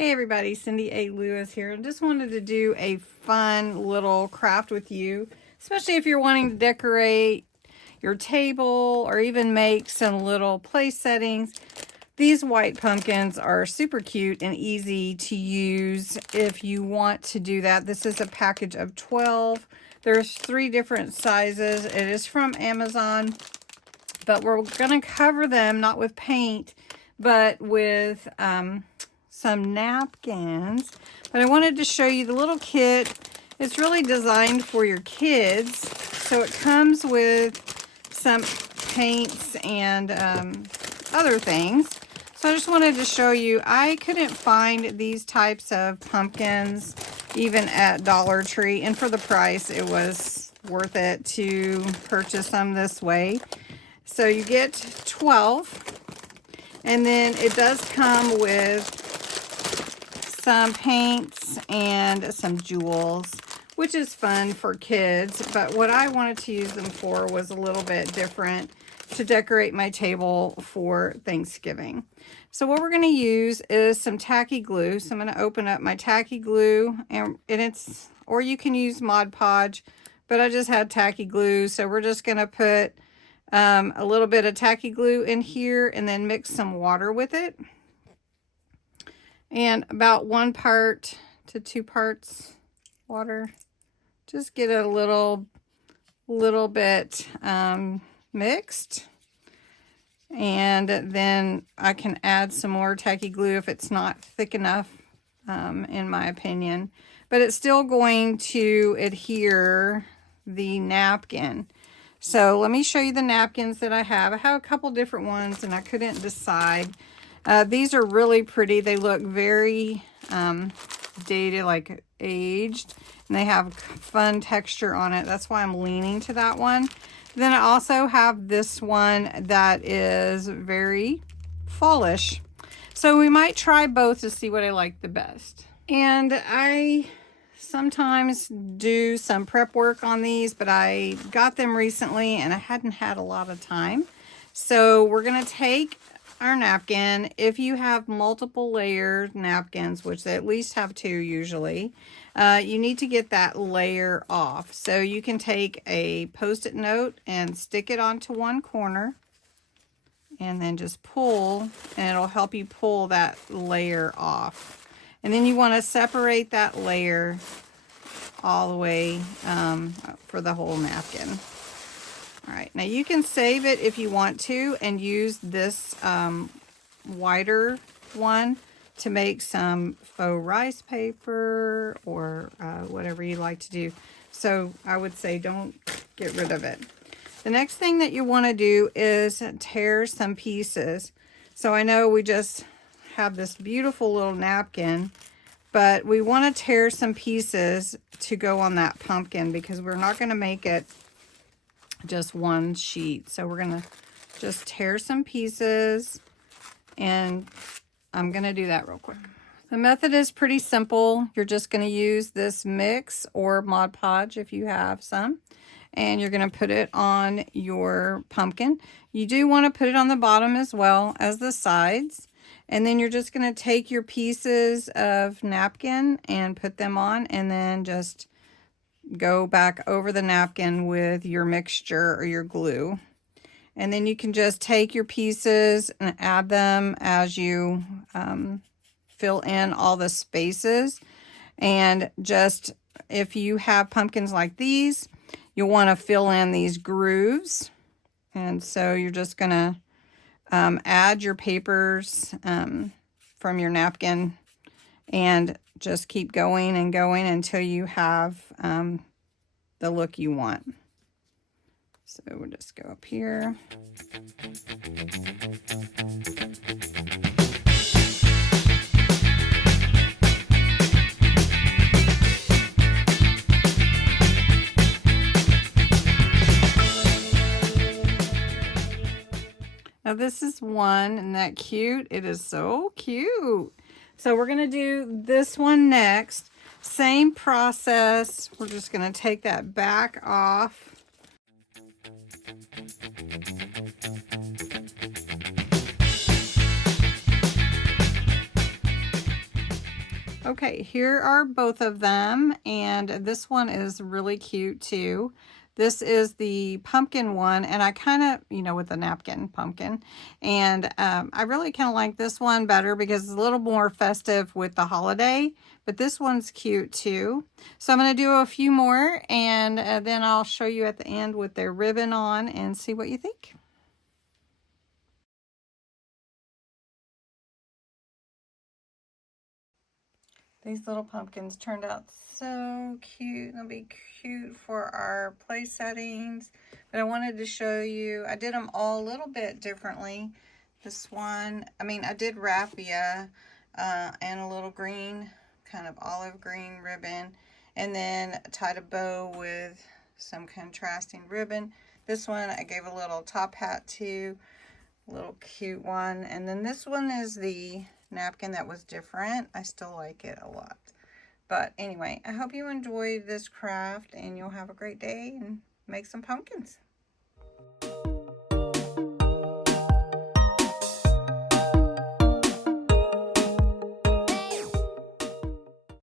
Hey everybody, Cindy A. Lewis here. I just wanted to do a fun little craft with you, especially if you're wanting to decorate your table or even make some little place settings. These white pumpkins are super cute and easy to use if you want to do that. This is a package of 12. There's 3 different sizes. It is from Amazon, but we're going to cover them not with paint, but with some napkins. But I wanted to show you the little kit. It's really designed for your kids. So it comes with some paints and other things. So I just wanted to show you. I couldn't find these types of pumpkins even at Dollar Tree. And for the price, it was worth it to purchase them this way. So you get 12. And then it does come with some paints and some jewels, which is fun for kids. But what I wanted to use them for was a little bit different, to decorate my table for Thanksgiving. So what we're going to use is some tacky glue. So I'm going to open up my tacky glue, and it's, or you can use Mod Podge, but I just had tacky glue. So we're just going to put a little bit of tacky glue in here and then mix some water with it. And about 1 part to 2 parts water. Just get it a little bit mixed. And then I can add some more tacky glue if it's not thick enough, in my opinion. But it's still going to adhere the napkin. So let me show you the napkins that I have. I have a couple different ones and I couldn't decide. These are really pretty. They look very dated, like aged, and they have fun texture on it. That's why I'm leaning to that one. Then I also have this one that is very fallish. So we might try both to see what I like the best. And I sometimes do some prep work on these, but I got them recently and I hadn't had a lot of time. So we're going to take our napkin. If you have multiple layered napkins, which they at least have 2 usually, you need to get that layer off. So you can take a Post-it note and stick it onto one corner and then just pull, and it'll help you pull that layer off. And then you want to separate that layer all the way for the whole napkin. All right, now you can save it if you want to and use this wider one to make some faux rice paper or whatever you like to do. So I would say don't get rid of it. The next thing that you want to do is tear some pieces. So I know we just have this beautiful little napkin, but we want to tear some pieces to go on that pumpkin because we're not going to make it just one sheet. So we're going to just tear some pieces, and I'm going to do that real quick. The method is pretty simple. You're just going to use this mix or Mod Podge if you have some, and you're going to put it on your pumpkin. You do want to put it on the bottom as well as the sides. And then you're just going to take your pieces of napkin and put them on, and then just go back over the napkin with your mixture or your glue. And then you can just take your pieces and add them as you fill in all the spaces. And just, if you have pumpkins like these, you'll want to fill in these grooves. And so you're just going to add your papers from your napkin and just keep going and going until you have the look you want. So we'll just go up here. Now this is one, isn't that cute? It is so cute. So we're going to do this one next. Same process. We're just going to take that back off. Okay, here are both of them, and this one is really cute too. This is the pumpkin one, and I kind of, you know, with the napkin pumpkin, and I really kind of like this one better because it's a little more festive with the holiday, but this one's cute too. So I'm going to do a few more, and then I'll show you at the end with their ribbon on and see what you think. These little pumpkins turned out so cute. They'll be cute for our place settings. But I wanted to show you, I did them all a little bit differently. This one, I did raffia and a little green, kind of olive green ribbon. And then tied a bow with some contrasting ribbon. This one I gave a little top hat to, a little cute one. And then this one is the napkin that was different. I still like it a lot. But anyway, I hope you enjoyed this craft and you'll have a great day and make some pumpkins.